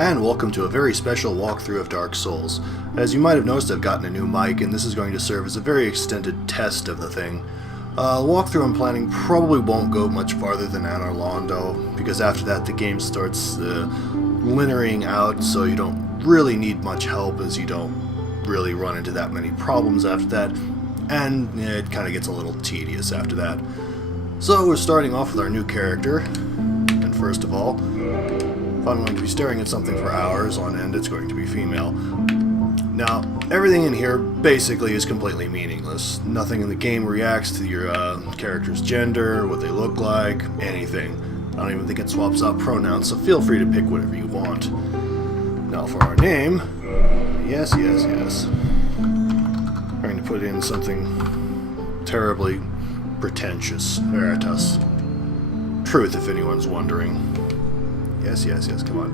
and welcome to a very special walkthrough of Dark Souls. As you might have noticed, I've gotten a new mic, and this is going to serve as a very extended test of the thing. The walkthrough I'm planning probably won't go much farther than Anor Londo, because after that the game starts linearing out, so you don't really need much help, as you don't really run into that many problems after that, and it kind of gets a little tedious after that. So we're starting off with our new character, and first of all, if I'm going to be staring at something for hours on end, it's going to be female. Now, everything in here basically is completely meaningless. Nothing in the game reacts to your character's gender, what they look like, anything. I don't even think it swaps out pronouns, so feel free to pick whatever you want. Now for our name, yes. I'm going to put in something terribly pretentious. Veritas. Truth, if anyone's wondering. Yes, come on.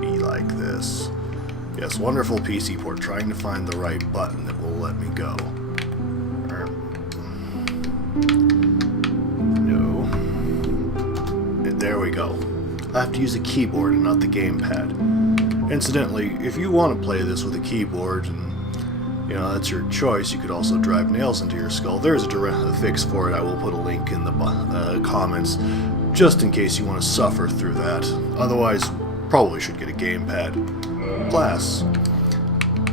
Be like this. Yes, wonderful PC port, trying to find the right button that will let me go. No. There we go. I have to use a keyboard and not the gamepad. Incidentally, if you want to play this with a keyboard, and that's your choice, you could also drive nails into your skull. There's a fix for it. I will put a link in the comments, just in case you want to suffer through that. Otherwise, probably should get a gamepad. Class.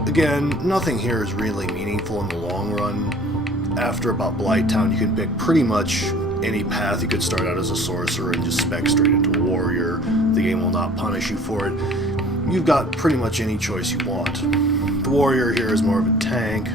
Again, nothing here is really meaningful in the long run. After about Blighttown, you can pick pretty much any path. You could start out as a sorcerer and just spec straight into a warrior. The game will not punish you for it. You've got pretty much any choice you want. The warrior here is more of a tank,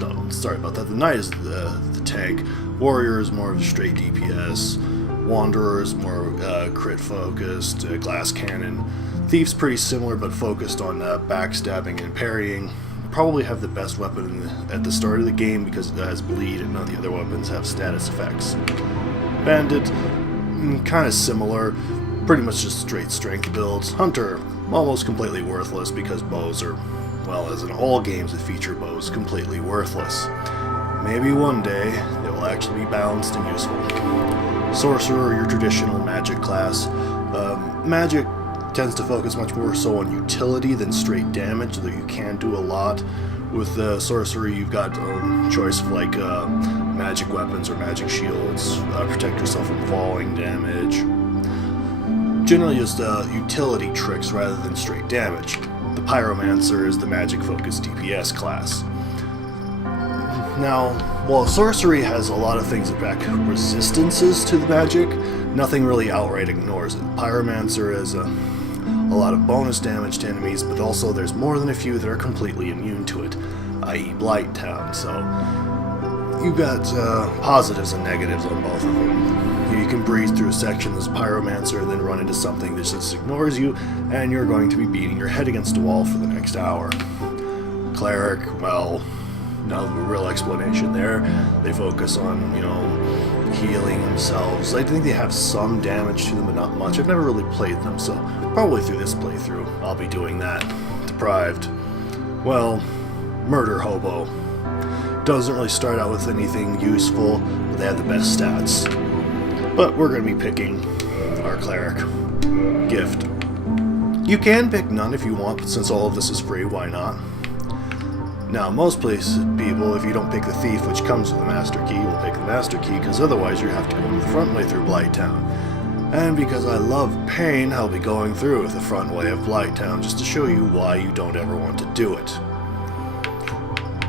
no, sorry about that. The knight is the tank. Warrior is more of a straight DPS. Wanderer is more crit focused. Glass cannon. Thief's pretty similar, but focused on backstabbing and parrying. Probably have the best weapon at the start of the game because it has bleed and none of the other weapons have status effects. Bandit, kind of similar. Pretty much just straight strength builds. Hunter, almost completely worthless because bows are, well, as in all games that feature bows, completely worthless. Maybe one day they will actually be balanced and useful. Sorcerer, your traditional magic class. Magic tends to focus much more so on utility than straight damage, though you can do a lot. With sorcery, you've got choice of like magic weapons or magic shields, protect yourself from falling damage. Generally just utility tricks rather than straight damage. The Pyromancer is the magic-focused DPS class. Now, while sorcery has a lot of things that back resistances to the magic, nothing really outright ignores it. Pyromancer has a lot of bonus damage to enemies, but also there's more than a few that are completely immune to it, i.e. Blighttown, so you've got positives and negatives on both of them. You can breeze through a section as Pyromancer and then run into something that just ignores you, and you're going to be beating your head against a wall for the next hour. Cleric, well, no real explanation there. They focus on, healing themselves. I think they have some damage to them, but not much. I've never really played them, so probably through this playthrough, I'll be doing that. Deprived. Well, Murder Hobo. Doesn't really start out with anything useful, but they have the best stats. But we're going to be picking our Cleric. Gift. You can pick none if you want, but since all of this is free, why not? Now, most people, if you don't pick the Thief, which comes with the Master Key, will pick the Master Key, because otherwise you have to go the front way through Blighttown. And because I love pain, I'll be going through with the front way of Blighttown, just to show you why you don't ever want to do it.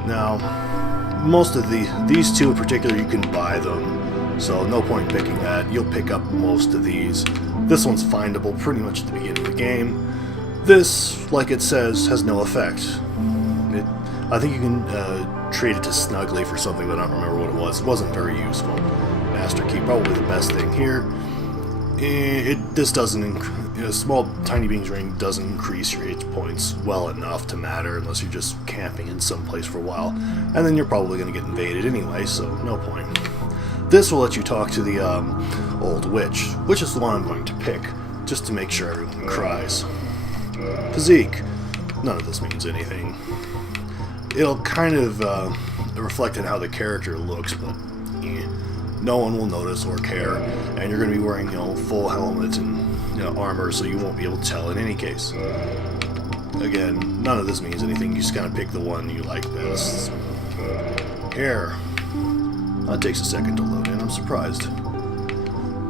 Now, most of these two in particular, you can buy them, so no point picking that. You'll pick up most of these. This one's findable pretty much at the beginning of the game. This, like it says, has no effect. I think you can trade it to Snuggly for something, but I don't remember what it was. It wasn't very useful. Master Key, probably the best thing here. This doesn't, small tiny beans ring doesn't increase your hit points well enough to matter unless you're just camping in some place for a while, and then you're probably going to get invaded anyway, so no point. This will let you talk to the old witch, which is the one I'm going to pick, just to make sure everyone cries. Physique. None of this means anything. It'll kind of reflect on how the character looks, but no one will notice or care, and you're going to be wearing, full helmet and armor, so you won't be able to tell in any case. Again, none of this means anything. You just kind of pick the one you like best. Here. That takes a second to load in. I'm surprised.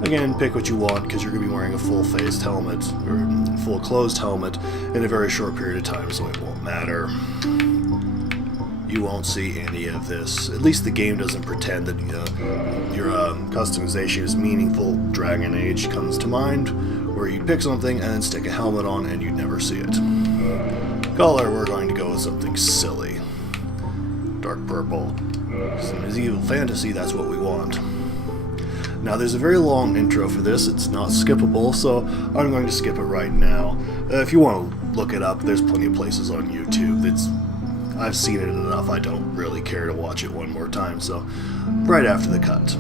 Again, pick what you want, because you're going to be wearing a full-faced helmet, or full-closed helmet, in a very short period of time, so it won't matter. You won't see any of this. At least the game doesn't pretend that your customization is meaningful. Dragon Age comes to mind, where you pick something and then stick a helmet on and you'd never see it. Color, we're going to go with something silly. Dark purple. Some medieval fantasy, that's what we want. Now, there's a very long intro for this. It's not skippable, so I'm going to skip it right now. If you want to look it up, there's plenty of places on YouTube. I've seen it enough, I don't really care to watch it one more time, so right after the cut.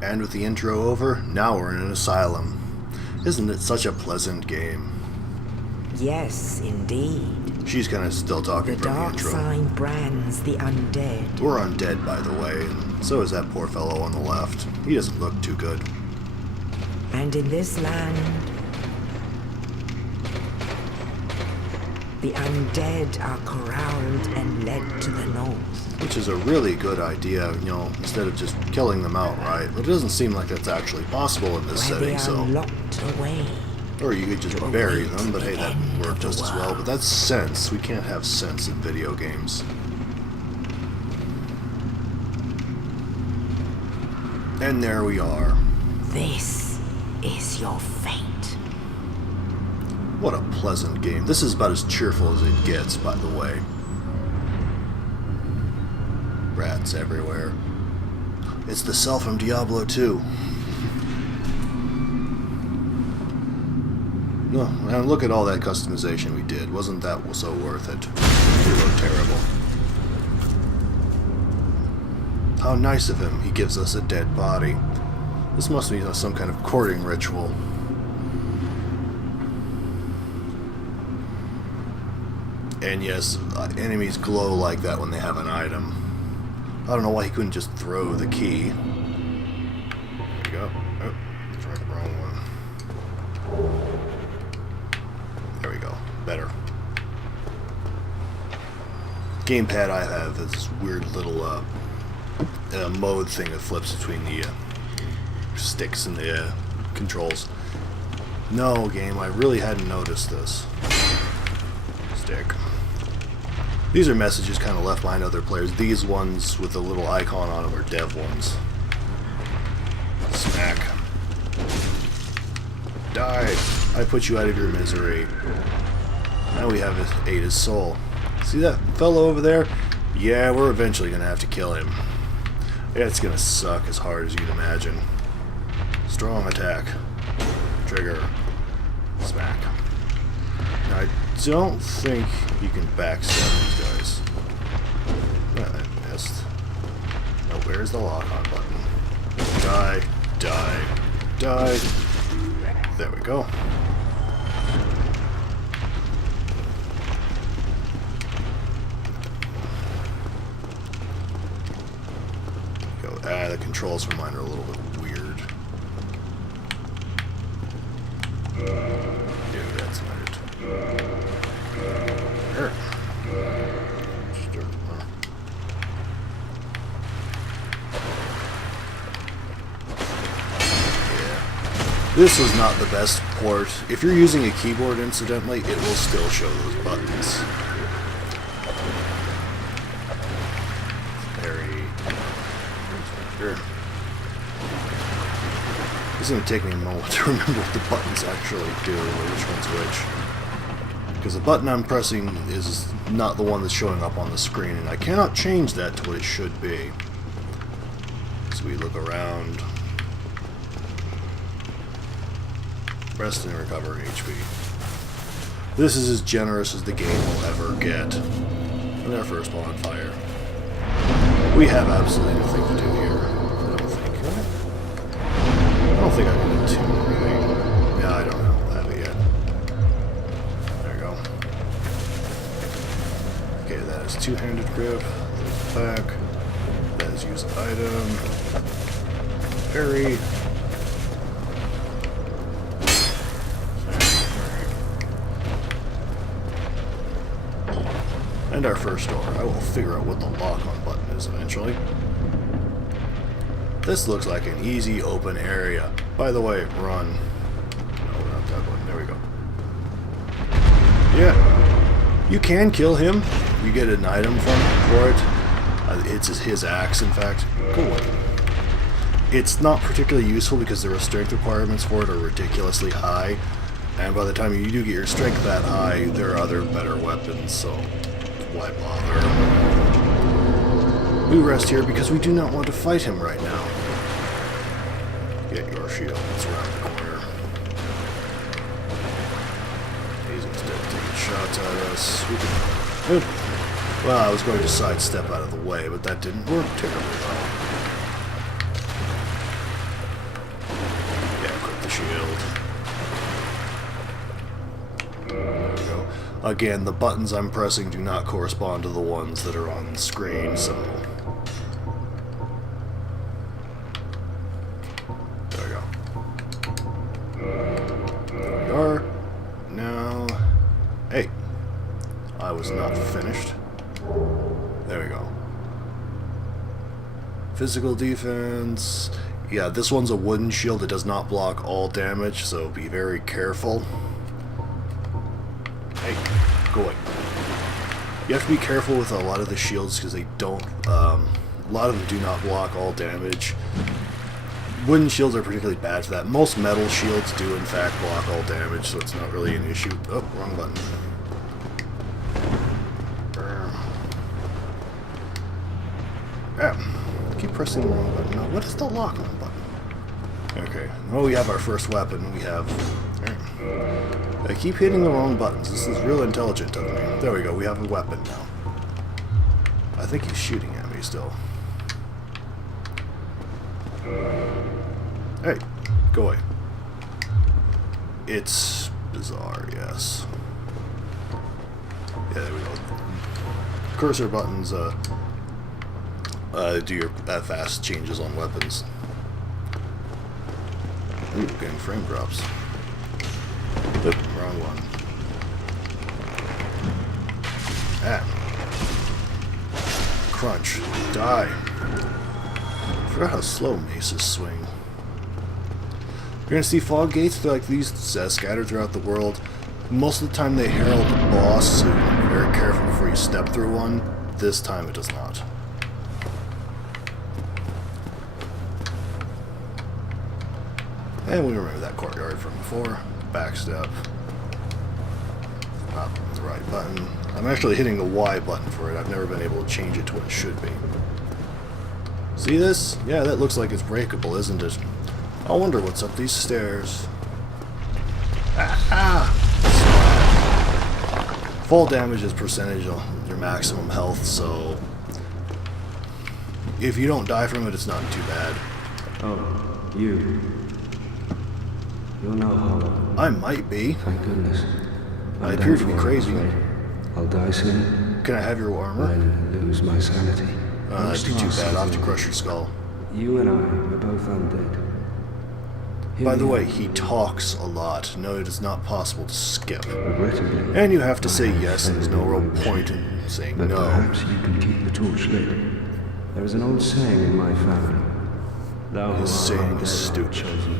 And with the intro over, now we're in an asylum. Isn't it such a pleasant game? Yes, indeed. She's kind of still talking The from the dark intro. sign brands the undead. We're undead, by the way, and so is that poor fellow on the left. He doesn't look too good. And in this land, the undead are corralled and led to the north. Which is a really good idea, instead of just killing them outright. But it doesn't seem like that's actually possible in this Where setting, they are so... locked away. Or you could just bury them, but hey, that would work just as well. But that's sense. We can't have sense in video games. And there we are. This is your fate. What a pleasant game. This is about as cheerful as it gets, by the way. Rats everywhere. It's the cell from Diablo 2. No, and look at all that customization we did. Wasn't that so worth it? It looked terrible. How nice of him. He gives us a dead body. This must be some kind of courting ritual. And yes, enemies glow like that when they have an item. I don't know why he couldn't just throw the key. There we go. Oh, tried the wrong one. There we go. Better. Gamepad I have is this weird little mode thing that flips between the sticks and the controls. No, game, I really hadn't noticed this. Stick. These are messages kind of left behind other players. These ones with the little icon on them are dev ones. Smack. Die. I put you out of your misery. Now we have ate his soul. See that fellow over there? Yeah, we're eventually going to have to kill him. It's going to suck as hard as you'd imagine. Strong attack. Trigger. Smack. Now, I don't think you can backstab these guys. I missed. Now, where's the lock-on button? Die. Die. Die. There we go. The controls for mine are a little bit weird. Dude, that's not it. Here. Yeah. This was not the best port. If you're using a keyboard, incidentally, it will still show those buttons. It's going to take me a moment to remember what the buttons actually do, or which one's which. Because the button I'm pressing is not the one that's showing up on the screen, and I cannot change that to what it should be. So we look around. Rest and recover HP. This is as generous as the game will ever get. And our first bonfire. We have absolutely nothing to do here. I don't think I can do anything. Yeah, I don't have it yet. There you go. Okay, that is two-handed grip. There's back. That is use item. Parry. And our first door. I will figure out what the lock-on button is eventually. This looks like an easy open area. By the way, run. No, not that one. There we go. Yeah. You can kill him. You get an item for it. It's his axe, in fact. Go away. It's not particularly useful because the strength requirements for it are ridiculously high. And by the time you do get your strength that high, there are other better weapons, so why bother? We rest here because we do not want to fight him right now. Get your shield. It's around the corner. He's instead taking shots at us. We can... Well, I was going to sidestep out of the way, but that didn't work terribly well. Yeah, equip the shield. There we go. Again, the buttons I'm pressing do not correspond to the ones that are on the screen, so... There we go. There we are. Now... Hey. I was not finished. There we go. Physical defense. Yeah, this one's a wooden shield. It does not block all damage, so be very careful. Hey, go away. You have to be careful with a lot of the shields because they don't... a lot of them do not block all damage. Wooden shields are particularly bad for that. Most metal shields do, in fact, block all damage, so it's not really an issue. Oh, wrong button. Keep pressing the wrong button. Now, what is the lock on button? Okay. Well, we have our first weapon. We have... I keep hitting the wrong buttons. This is real intelligent of me. There we go. We have a weapon now. I think he's shooting at me still. Hey, go away. It's bizarre, yes. Yeah, there we go. Cursor buttons, do your fast changes on weapons. Ooh, getting frame drops. Oop, wrong one. Ah. Crunch. Die. I forgot how slow maces swing. You're gonna see fog gates like these scattered throughout the world. Most of the time they herald the boss, so you be very careful before you step through one. This time it does not. And we remember that courtyard from before. Backstep. Not the right button. I'm actually hitting the Y button for it. I've never been able to change it to what it should be. See this? Yeah, that looks like it's breakable, isn't it? I wonder what's up these stairs. Ah! Fall damage is percentage of your maximum health, so... if you don't die from it, it's not too bad. Oh, you. You're not hollow. I might be. Thank goodness. I appear to be crazy. I'll die soon. Can I have your armor? Then lose my sanity. That'd be too bad. I'll have to crush your skull. You and I are both undead. By the way, he talks a lot. No, it is not possible to skip. Regrettably, And you have to say yes, and there's no real point in saying but no. perhaps you can keep the torch lit. There is an old saying in my family. Thou who His art saying undead is art stupid. chosen.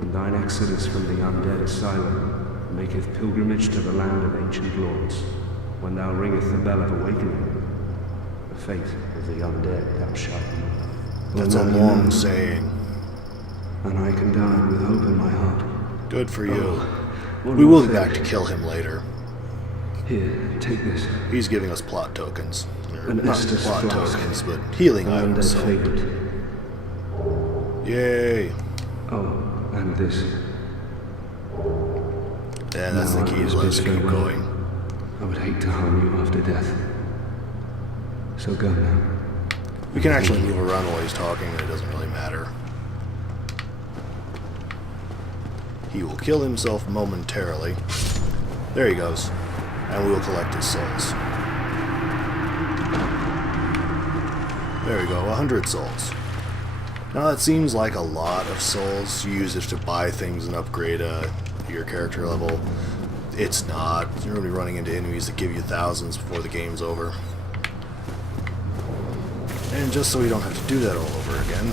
And thine exodus from the undead asylum maketh pilgrimage to the land of ancient lords. When thou ringeth the bell of awakening, the fate of the undead thou shalt know. That's a long saying. And I can die with hope in my heart. Good for you. One We more will be thing. back to kill him later. Here, take this. He's giving us plot tokens. Or An not Estus plot flask. tokens, but healing An items. undead So. favorite. Yay. Oh, and this. Yeah, that's Now the key I to let us must keep go. going. I would hate to harm you after death. So go now. We can actually move around while he's talking, and it doesn't really matter. He will kill himself momentarily. There he goes. And we will collect his souls. There we go, 100 souls. Now that seems like a lot of souls. You use it to buy things and upgrade your character level. It's not. You're going to be running into enemies that give you thousands before the game's over. And just so we don't have to do that all over again.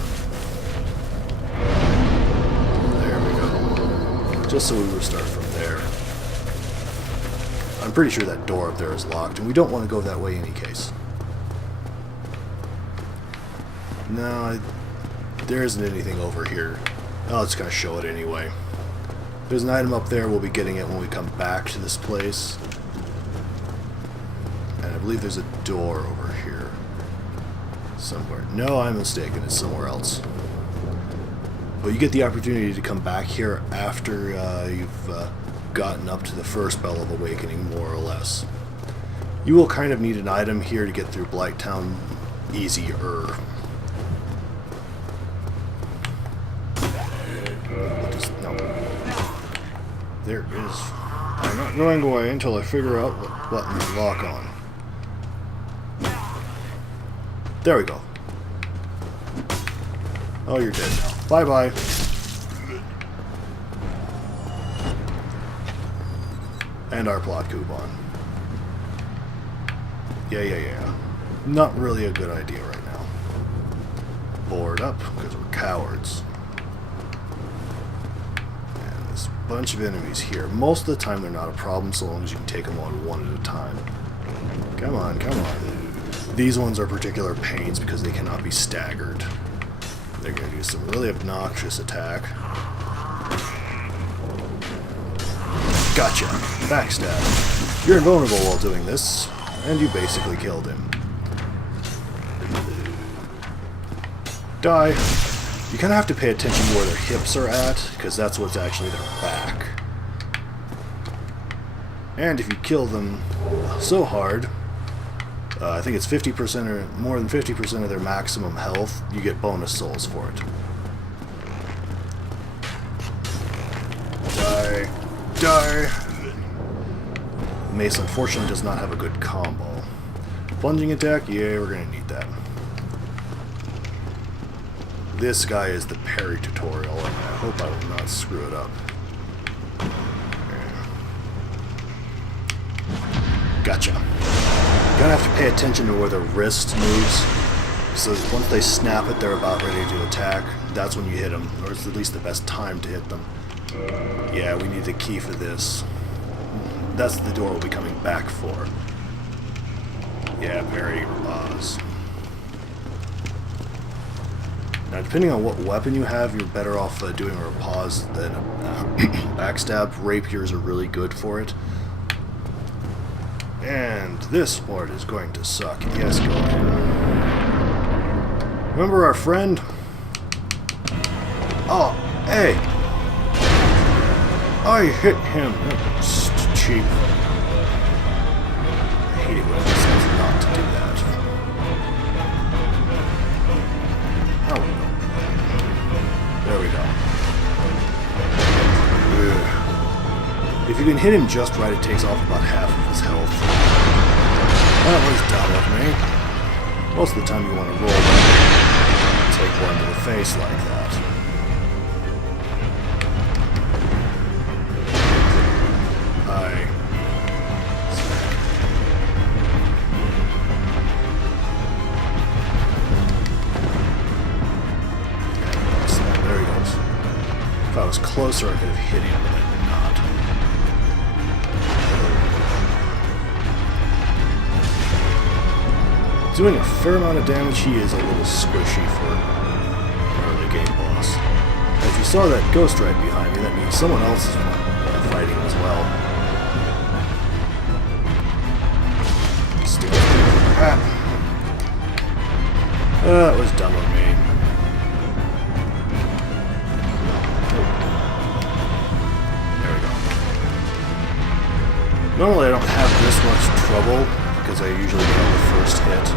There we go. Just so we restart from there. I'm pretty sure that door up there is locked, and we don't want to go that way in any case. No, there isn't anything over here. Oh, it's going to show it anyway. There's an item up there. We'll be getting it when we come back to this place. And I believe there's a door over here somewhere. No, I'm mistaken. It's somewhere else. But you get the opportunity to come back here after you've gotten up to the first Bell of Awakening, more or less. You will kind of need an item here to get through Blighttown easier. No. There is... I'm not going away until I figure out what button to lock on. There we go. Oh, you're dead now. Bye-bye. And our plot coupon. Yeah. Not really a good idea right now. Board up, because we're cowards. And there's a bunch of enemies here. Most of the time they're not a problem, so long as you can take them on one at a time. Come on. These ones are particular pains because they cannot be staggered. They're going to do some really obnoxious attack. Gotcha. Backstab. You're invulnerable while doing this, and you basically killed him. Die. You kind of have to pay attention to where their hips are at, because that's what's actually their back. And if you kill them so hard, I think it's 50% or more than 50% of their maximum health, you get bonus souls for it. Die. Mace unfortunately does not have a good combo. Plunging attack, yeah, we're gonna need that. This guy is the parry tutorial, and I hope I will not screw it up. Gotcha. You're gonna have to pay attention to where the wrist moves. So once they snap it, they're about ready to attack. That's when you hit them, or it's at least the best time to hit them. Yeah, we need the key for this. That's the door we'll be coming back for. Yeah, parry or pause. Now, depending on what weapon you have, you're better off doing a pause than a backstab. Rapiers are really good for it. And this part is going to suck. Yes, go ahead. Remember our friend? Oh, hey! I hit him. That's cheap. I hate it when it says not to do that. Oh, there we go. Ugh. If you can hit him just right, it takes off about half of his health. That was dumb of me. Most of the time you want to roll back and take one to the face like that. There he goes. If I was closer, I could have hit him, but I did not. Doing a fair amount of damage. He is a little squishy for an early game boss. And if you saw that ghost right behind me, that means someone else is fighting as well. Still crap. That was dumb of me. There we go. Normally I don't have this much trouble because I usually get on the first hit.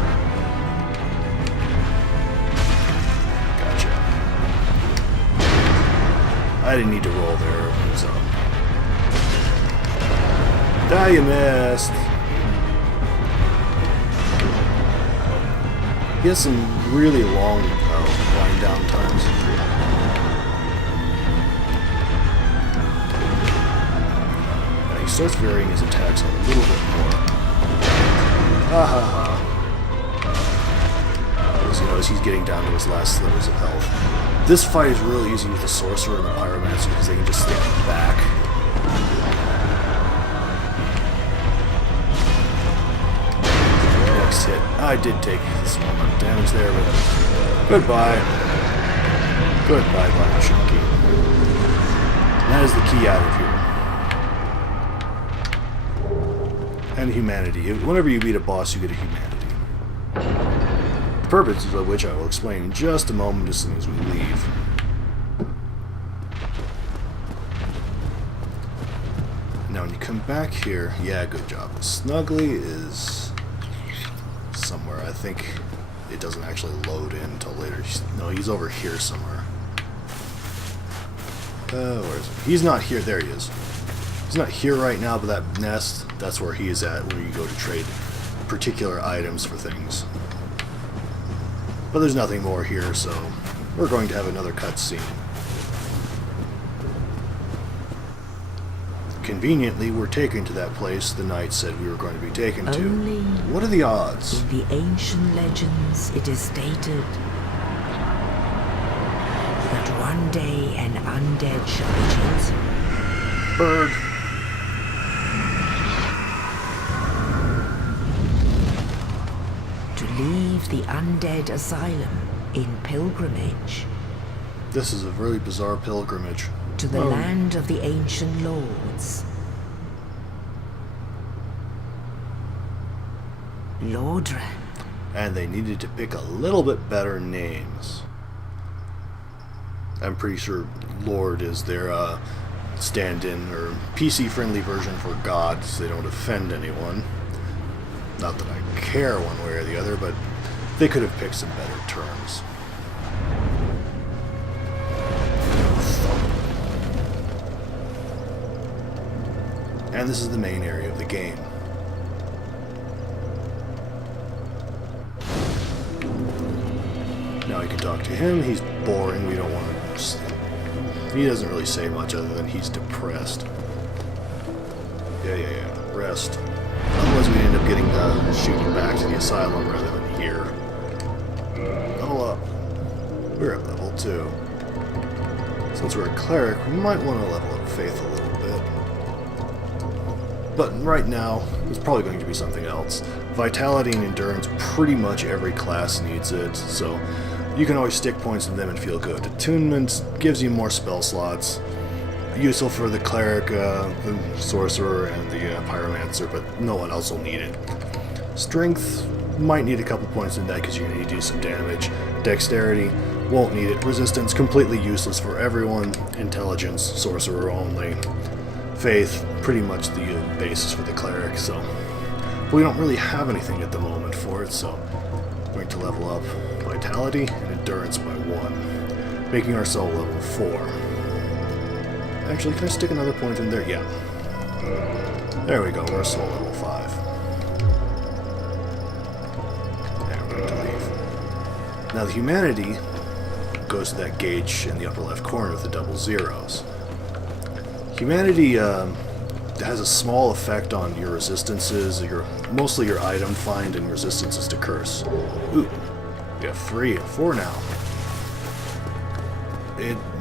I didn't need to roll there, so... Ah, you missed! He has some really long wind down times. And he starts varying his attacks a little bit more. Ha ha ha. As you notice, he's getting down to his last slivers of health. This fight is really easy with the Sorcerer and the Pyromancer because they can just stand back. Next hit. I did take this amount of damage there, but goodbye. Goodbye, Bioshocky. That is the key out of here. And humanity. Whenever you beat a boss, you get a humanity. The purposes of which I will explain in just a moment as soon as we leave. Now when you come back here, yeah, good job. Snuggly is somewhere. I think it doesn't actually load in until later. No, he's over here somewhere. Where is he? He's not here. There he is. He's not here right now, but that nest, that's where he is at when you go to trade particular items for things. But there's nothing more here, so we're going to have another cutscene. Conveniently, we're taken to that place the knight said we were going to be taken to. Only what are the odds? in the ancient legends it is stated that one day an undead shall be chosen. Bird. To leave the undead asylum in pilgrimage This is a really bizarre pilgrimage. to the land of the ancient lords. Lordran. And they needed to pick a little bit better names. I'm pretty sure Lord is their stand-in or PC-friendly version for God, so they don't offend anyone. Not that I care one way or the other, but they could have picked some better terms. And this is the main area of the game. Now you can talk to him. He's boring. We don't want to... He doesn't really say much other than he's depressed. Yeah. Rest. Otherwise we end up getting shooting back to the asylum rather than here. Level up. We're at level 2. Since we're a cleric, we might want to level up faith a little bit. But right now, it's probably going to be something else. Vitality and endurance, pretty much every class needs it, so you can always stick points in them and feel good. Attunement gives you more spell slots. Useful for the cleric, the sorcerer, and the pyromancer, but no one else will need it. Strength might need a couple points in that because you're going to need to do some damage. Dexterity won't need it. Resistance completely useless for everyone. Intelligence, sorcerer only. Faith, pretty much the basis for the cleric, so but we don't really have anything at the moment for it, so we're going to level up vitality and endurance by 1, making our soul level 4. Actually, can I stick another point in there? Yeah. There we go, we're soul level 5. And we're going to leave. Now the humanity goes to that gauge in the upper left corner with the double zeros. Humanity has a small effect on your resistances, mostly your item find and resistances to curse. Ooh, we have 3 and 4 now.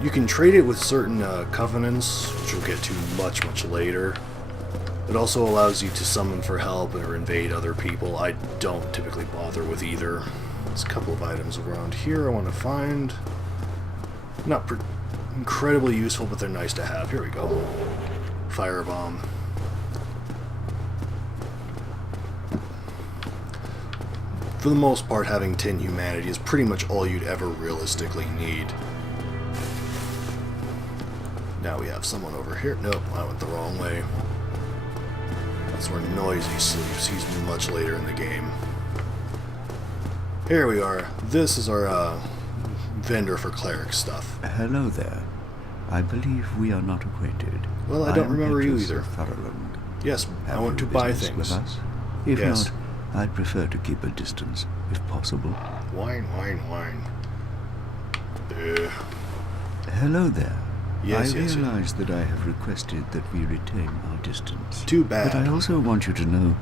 You can trade it with certain covenants, which we'll get to much later. It also allows you to summon for help or invade other people. I don't typically bother with either. There's a couple of items around here I want to find. Not incredibly useful, but they're nice to have. Here we go. Firebomb. For the most part, having 10 humanity is pretty much all you'd ever realistically need. Now we have someone over here. Nope, I went the wrong way. That's where Noisy sleeps. He's much later in the game. Here we are. This is our vendor for cleric stuff. Hello there. I believe we are not acquainted. Well, I don't remember you Petrus either. of Thurland. Yes, I Have want to you buy business things. with us? If Yes. not, I'd prefer to keep a distance, if possible. Wine. Hello there. Yes, I yes, yes. realize that I have requested that we retain our distance. Too But I bad. also want you to know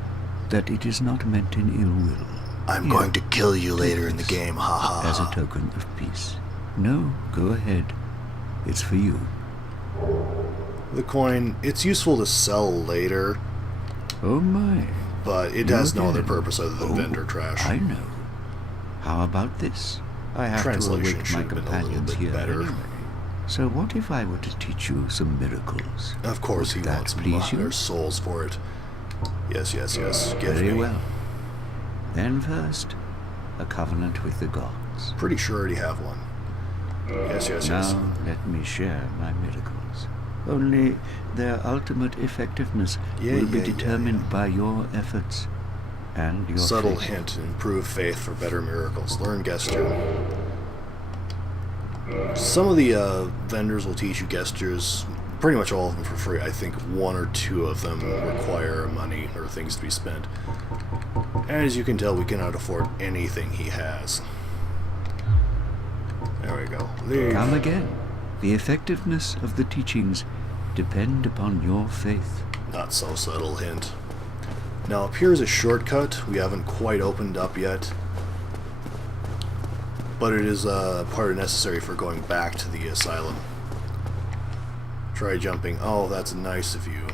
that it is not meant in ill will. I'm Here, going to kill you later in the this game, haha. as a token of peace. No, go ahead. It's for you. The coin, it's useful to sell later, Oh my. but it You has no other again. purpose other than Oh, vendor trash. I know. How about this? I have to Translation awake should my have been a little companions bit here better. anyway. So what if I were to teach you some miracles? Of course, he Would that wants please you? their souls for it. Yes, yes, yes. Give Very me. well. Then first, a covenant with the gods. Pretty sure I already have one. Yes, yes, yes. Now let me share my miracles. Only their ultimate effectiveness will be determined by your efforts and your Subtle faith. hint: improve faith for better miracles. Learn gesture. Some of the vendors will teach you gestures, pretty much all of them for free. I think one or two of them require money or things to be spent. As you can tell, we cannot afford anything he has. There we go. Leave. Come again. The effectiveness of the teachings depend upon your faith. Not so subtle hint. Now up here is a shortcut we haven't quite opened up yet, but it is part necessary for going back to the asylum. Try jumping. Oh, that's nice of you.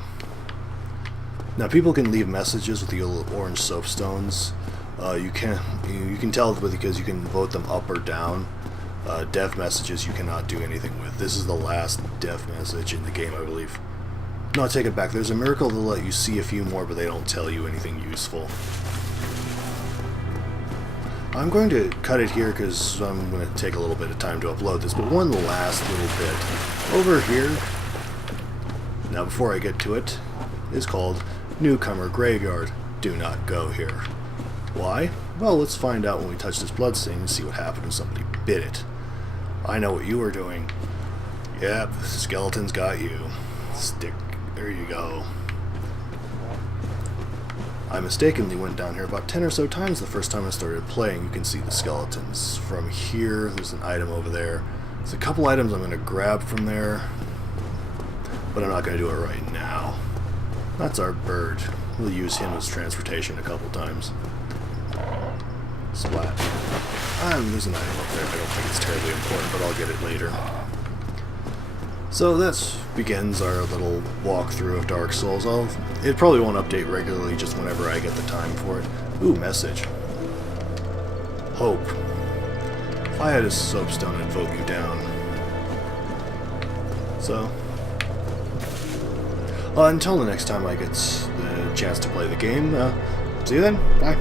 Now people can leave messages with the little orange soapstones. You can tell because you can vote them up or down. Dev messages you cannot do anything with. This is the last dev message in the game, I believe. No, I take it back. There's a miracle that'll let you see a few more, but they don't tell you anything useful. I'm going to cut it here because I'm going to take a little bit of time to upload this, but one last little bit. Over here, now before I get to it, is called Newcomer Graveyard. Do not go here. Why? Well, let's find out when we touch this bloodstain and see what happened when somebody bit it. I know what you were doing. Yep, the skeleton's got you. Stick. There you go. I mistakenly went down here about 10 or so times the first time I started playing. You can see the skeletons. From here, there's an item over there. There's a couple items I'm going to grab from there, but I'm not going to do it right now. That's our bird. We'll use him as transportation a couple times. Splat. There's an item up there. I don't think it's terribly important, but I'll get it later. So that begins our little walkthrough of Dark Souls. It probably won't update regularly, just whenever I get the time for it. Ooh, message. Hope. If I had a soapstone, I'd vote you down. So, until the next time I get the chance to play the game, see you then. Bye.